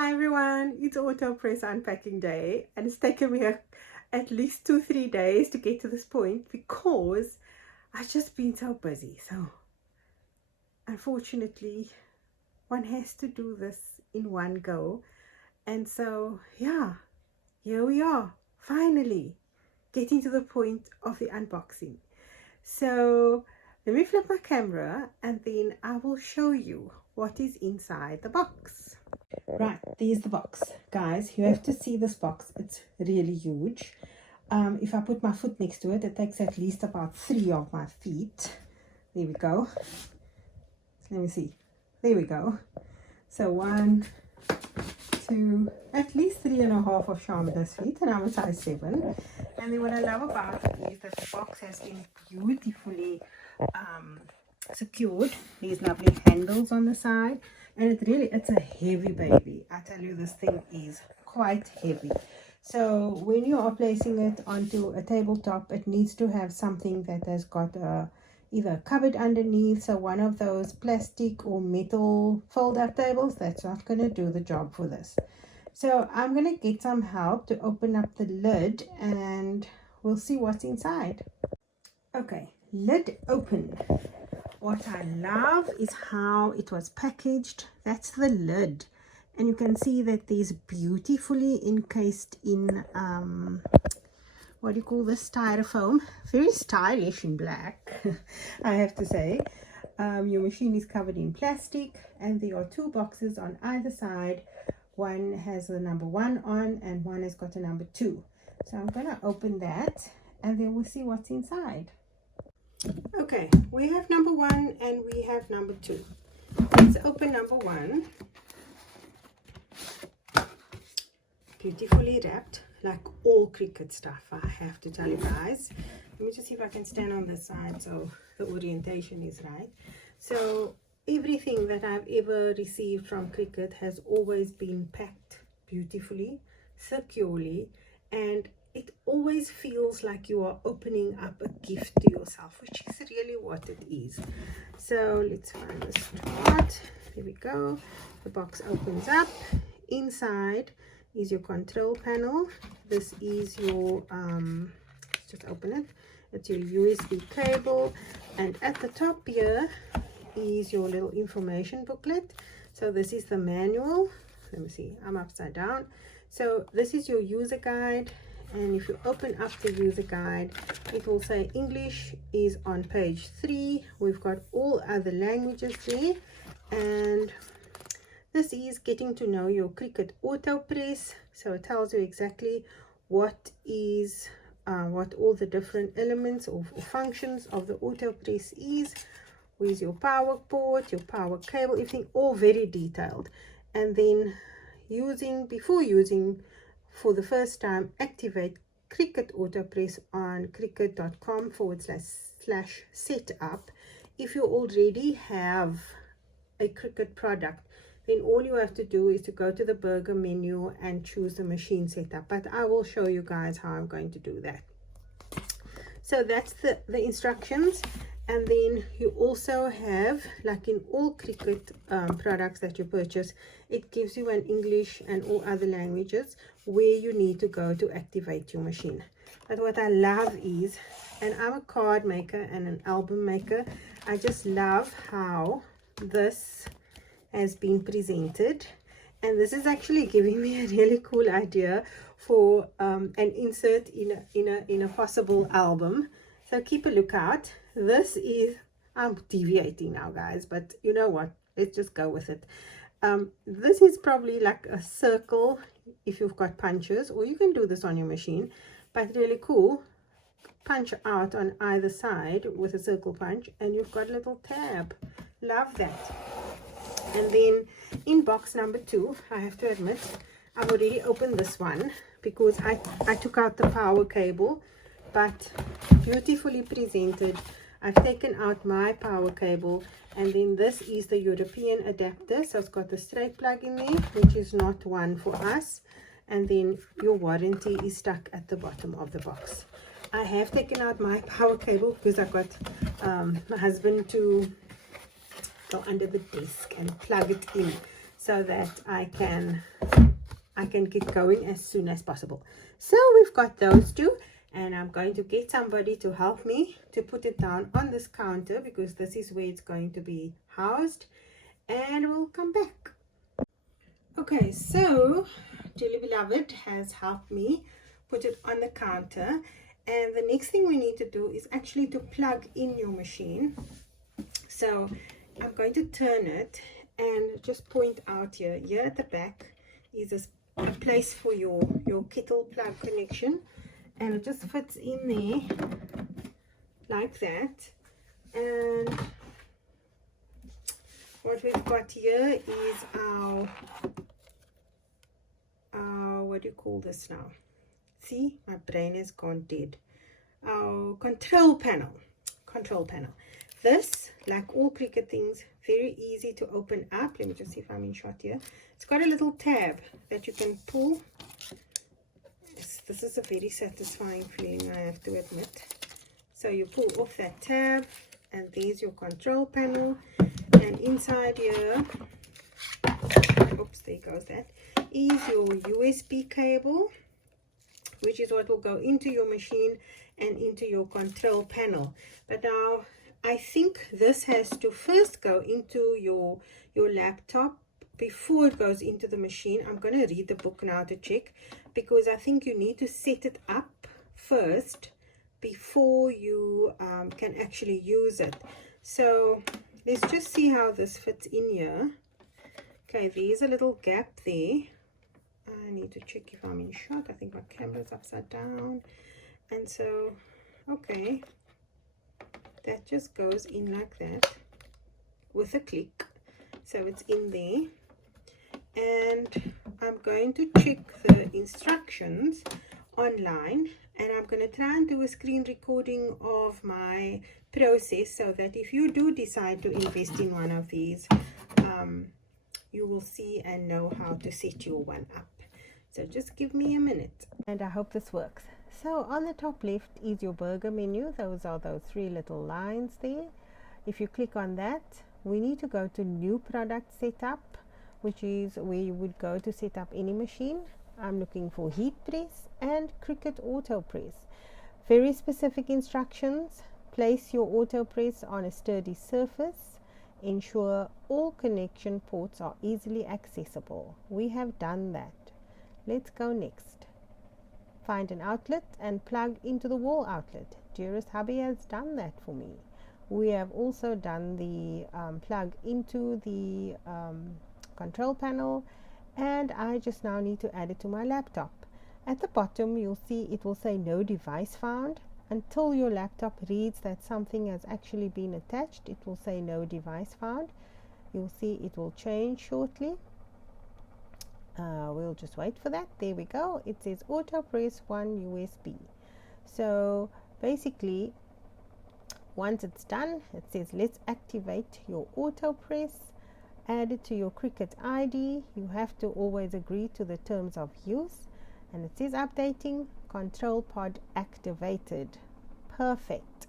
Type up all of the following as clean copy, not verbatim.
Hi everyone, it's Auto Press unpacking day and it's taken me at least 2-3 days to get to this point because I've just been so busy. So unfortunately one has to do this in one go, and so yeah, here we are, finally getting to the point of the unboxing. So let me flip my camera and then I will show you what is inside the box. Right, there's the box. Guys, you have to see this box. It's really huge. If I put my foot next to it, it takes at least about 3 of my feet. There we go. Let me see. There we go. So 1, 2, at least 3.5 of Charmela's feet, and I'm a size 7. And then what I love about it is that the box has been beautifully secured. These lovely handles on the side, and it's a heavy baby. I tell you, this thing is quite heavy. So when you are placing it onto a tabletop, it needs to have something that has got either a cupboard underneath. So one of those plastic or metal fold-up tables, that's not going to do the job for this. So I'm going to get some help to open up the lid and we'll see what's inside. Okay, lid open. What I love is how it was packaged. That's the lid, and you can see that there's beautifully encased in what do you call this, styrofoam. Very stylish in black. I have to say. Your machine is covered in plastic, and there are 2 boxes on either side. One has the number 1 on and one has got a number 2. So I'm going to open that and then we'll see what's inside. Okay, we have number 1 and we have number 2. Let's open number 1. Beautifully wrapped, like all Cricut stuff, I have to tell you guys. Let me just see if I can stand on this side so the orientation is right. So everything that I've ever received from Cricut has always been packed beautifully, securely, and it always feels like you are opening up a gift to yourself, which is really what it is. So let's find the start. There we go. The box opens up. Inside is your control panel. This is your let's just open it. It's your USB cable, and at the top here is your little information booklet. So this is the manual. Let me see, I'm upside down. So this is your user guide, and if you open up the user guide, it will say English is on page 3. We've got all other languages there, and this is getting to know your Cricut Auto Press. So it tells you exactly what is what all the different elements or functions of the Auto Press is. With your power port, your power cable, everything all very detailed. And then before using for the first time, activate Cricut Auto Press on cricut.com/setup. If you already have a Cricut product, then all you have to do is to go to the burger menu and choose the machine setup. But I will show you guys how I'm going to do that. So that's the instructions. And then you also have, like in all Cricut products that you purchase, it gives you an English and all other languages where you need to go to activate your machine. But what I love is, and I'm a card maker and an album maker, I just love how this has been presented. And this is actually giving me a really cool idea for an insert in a possible album. So keep a lookout. This is, I'm deviating now guys, but you know what, let's just go with it. This is probably like a circle if you've got punches, or you can do this on your machine, but really cool. Punch out on either side with a circle punch and you've got a little tab. Love that. And then in box number 2, I have to admit, I've already opened this one because I took out the power cable, but beautifully presented. I've taken out my power cable, and then this is the European adapter. So it's got the straight plug in there, which is not one for us. And then your warranty is stuck at the bottom of the box. I have taken out my power cable because I've got my husband to go under the desk and plug it in. so that I can get going as soon as possible. So we've got those two, and I'm going to get somebody to help me to put it down on this counter, because this is where it's going to be housed, and we'll come back. Okay, so Julie Beloved has helped me put it on the counter, and the next thing we need to do is actually to plug in your machine. So I'm going to turn it and just point out here at the back is a place for your kettle plug connection, and it just fits in there like that. And what we've got here is our what do you call this now? See, my brain has gone dead. Our control panel. This, like all Cricut things, very easy to open up. Let me just see if I'm in shot here. It's got a little tab that you can pull. This is a very satisfying feeling, I have to admit. So you pull off that tab, and there's your control panel. And inside here, oops, there goes that, is your USB cable, which is what will go into your machine and into your control panel. But now I think this has to first go into your laptop before it goes into the machine. I'm going to read the book now to check, because I think you need to set it up first before you can actually use it. So let's just see how this fits in here. Okay, there's a little gap there. I need to check if I'm in shot. I think my camera's upside down. And so, okay, that just goes in like that with a click. So it's in there. And I'm going to check the instructions online, and I'm going to try and do a screen recording of my process, so that if you do decide to invest in one of these, you will see and know how to set your one up. So just give me a minute, and I hope this works. So on the top left is your burger menu. Those are those three little lines there. If you click on that, we need to go to new product setup, which is where you would go to set up any machine. I'm looking for heat press and Cricut Auto Press. Very specific instructions. Place your auto press on a sturdy surface. Ensure all connection ports are easily accessible. We have done that. Let's go next. Find an outlet and plug into the wall outlet. Dearest hubby has done that for me. We have also done the plug into the control panel, and I just now need to add it to my laptop. At the bottom you'll see it will say no device found. Until your laptop reads that something has actually been attached, it will say no device found. You'll see it will change shortly. We'll just wait for that. There we go. It says Auto Press 1 USB. So basically, once it's done, it says let's activate your auto press. Add it to your Cricut ID. You have to always agree to the terms of use, and it says updating, control pod activated. Perfect.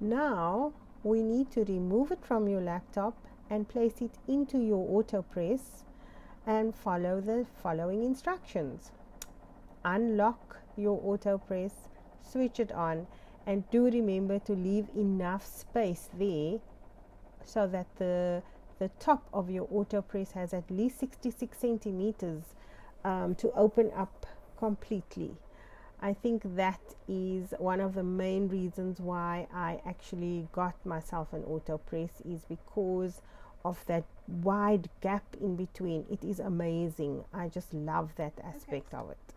Now we need to remove it from your laptop and place it into your auto press and follow the following instructions. Unlock your auto press, switch it on, and do remember to leave enough space there so that the top of your auto press has at least 66 centimeters to open up completely. I think that is one of the main reasons why I actually got myself an auto press, is because of that wide gap in between. It is amazing. I just love that aspect of it.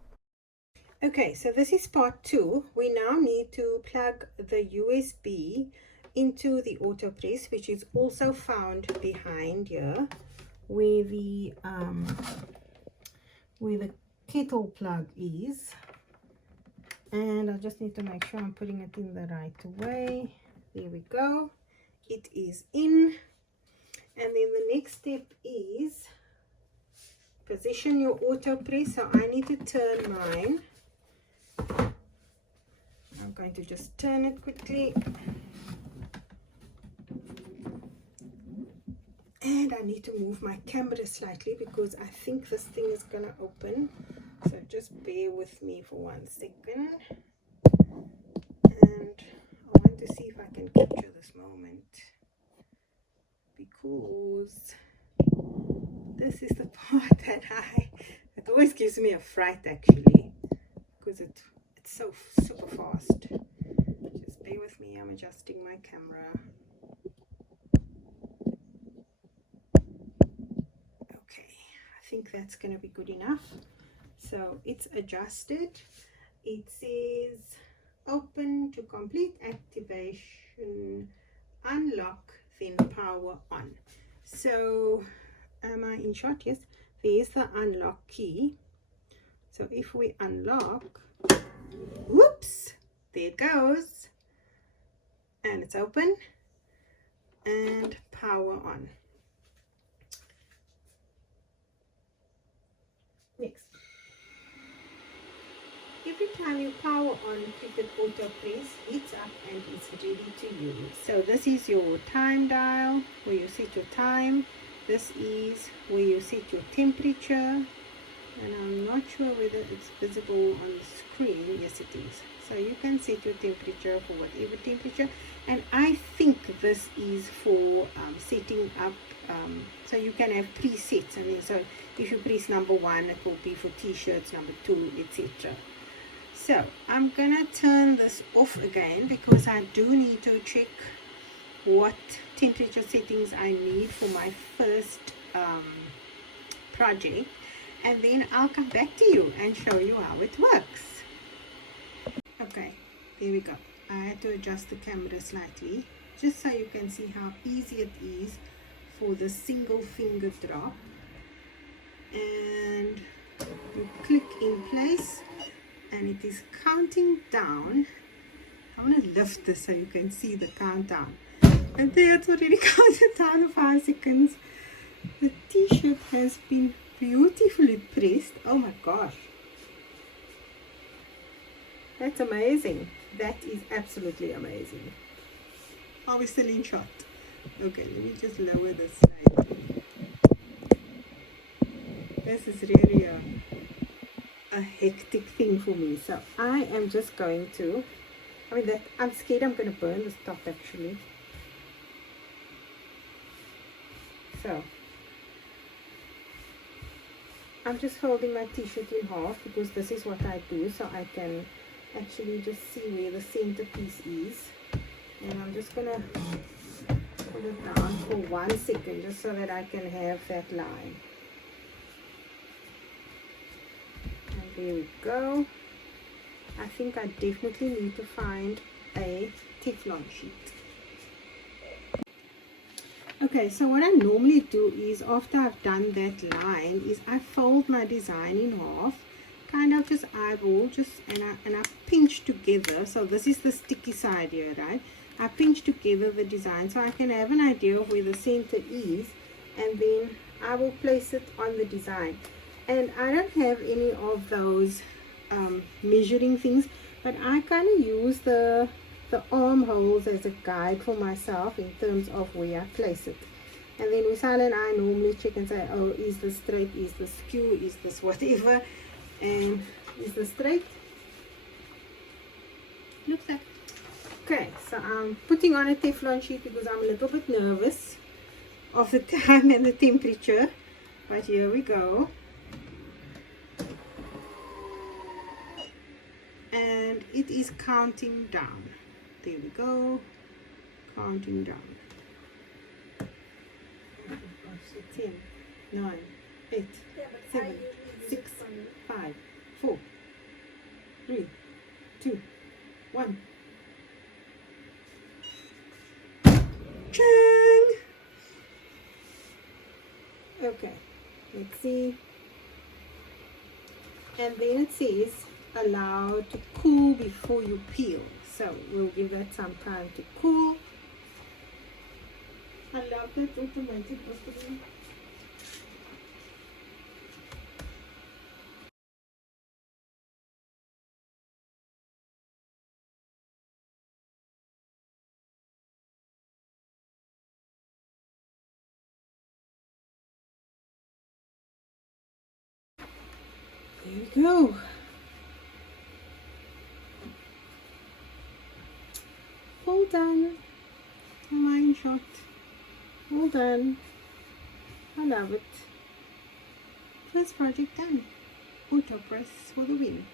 Okay, so this is part 2. We now need to plug the USB into the auto press, which is also found behind here where the kettle plug is. And I just need to make sure I'm putting it in the right way. There we go. It is in. And then the next step is position your auto press. So I need to turn mine. I'm going to just turn it quickly. And I need to move my camera slightly because I think this thing is gonna open, so just bear with me for 1 second. And I want to see if I can capture this moment, because this is the part that it always gives me a fright actually, because it's so super fast. Just bear with me, I'm adjusting my camera. Okay, I think that's going to be good enough. So it's adjusted. It says open to complete activation, unlock, then power on. So am I in shot? Yes, there's the unlock key. So if we unlock, whoops, there it goes, and it's open, and power on. Next, every time you power on, Cricut Auto Press heats up and it's ready to use. So this is your time dial where you set your time. This is where you set your temperature, and I'm not sure whether it's visible on the screen. Yes, it is. So you can set your temperature for whatever temperature, and I think this is for setting up, so you can have presets. I mean, so if you press number 1, it will be for t-shirts, number 2, etc. So I'm gonna turn this off again because I do need to check what temperature settings I need for my first project, and then I'll come back to you and show you how it works. Okay, there we go. I had to adjust the camera slightly just so you can see how easy it is for the single finger drop, and you click in place and it is counting down. I want to lift this so you can see the countdown, and there it's already counted down 5 seconds. The t-shirt has been beautifully pressed. Oh my gosh, that's amazing. That is absolutely amazing. Are we still in shot? Okay, let me just lower this slightly. This is really a hectic thing for me, so I am just going to, I'm scared I'm going to burn this top actually. So I'm just folding my t-shirt in half because this is what I do, so I can actually just see where the centerpiece is, and I'm just gonna put it down for 1 second just so that I can have that line. And there we go. I think I definitely need to find a Teflon sheet. Okay, so what I normally do is after I've done that line is I fold my design in half, kind of just eyeball, and I pinch together. So this is the sticky side here, right? I pinch together the design so I can have an idea of where the center is, and then I will place it on the design. And I don't have any of those measuring things, but I kind of use the armholes as a guide for myself in terms of where I place it. And then Wisal and I normally check and say, oh, is this straight, is this skew, is this whatever, and is this straight? Looks like. Okay, so I'm putting on a Teflon sheet because I'm a little bit nervous of the time and the temperature, but here we go. And it is counting down. There we go, counting down. 10, 9, 8, 7, 6, 5, 4, 3, 2, 1. Chang! Okay, let's see. And then it says allow to cool before you peel. So we'll give that some time to cool. I love that automatic opening. There we go. All done. A line shot. All done. I love it. First project done. Auto Press for the win.